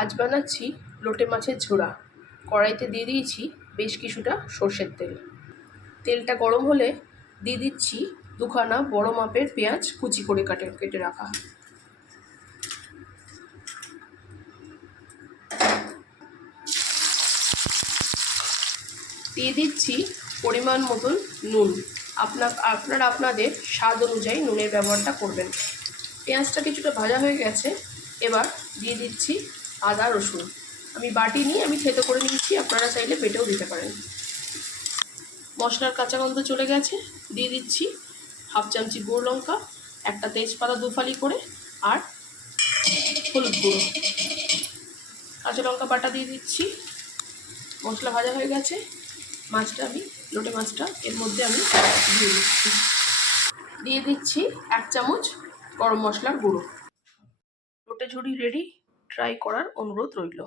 আজ বানাচ্ছি লোটে মাছের ঝোড়া। কড়াইতে দিয়ে দিয়েছি বেশ কিছুটা সর্ষের তেল। তেলটা গরম হলে দিয়ে দিচ্ছি দুখানা বড় মাপের পেঁয়াজ কুচি করে কেটে রাখা। দিয়ে দিচ্ছি পরিমাণ মতন নুন। আপনারা আপনাদের স্বাদ অনুযায়ী নুনের ব্যবহারটা করবেন। পেঁয়াজটা কিছুটা ভাজা হয়ে গেছে, এবার দিয়ে দিচ্ছি আদা রসুন। আমি বাটি নিয়ে আমি থেতো করে নিচ্ছি, আপনারা চাইলে বেটেও দিতে পারেন। মশলার কাঁচা গন্ধ চলে গেছে, দিয়ে দিচ্ছি হাফ চামচি গুঁড়ো লঙ্কা, একটা তেজপাতা দুফালি করে, আর হলুদ গুঁড়ো। কাঁচা লঙ্কা বাটা দিয়ে দিচ্ছি। মশলা ভাজা হয়ে গেছে, মাছটা আমি লোটে মাছটা এর মধ্যে আমি দিয়ে দিচ্ছি 1 চামচ গরম মশলার গুঁড়ো। লোটে ঝুড়ি রেডি, ট্রাই করার অনুরোধ রইল।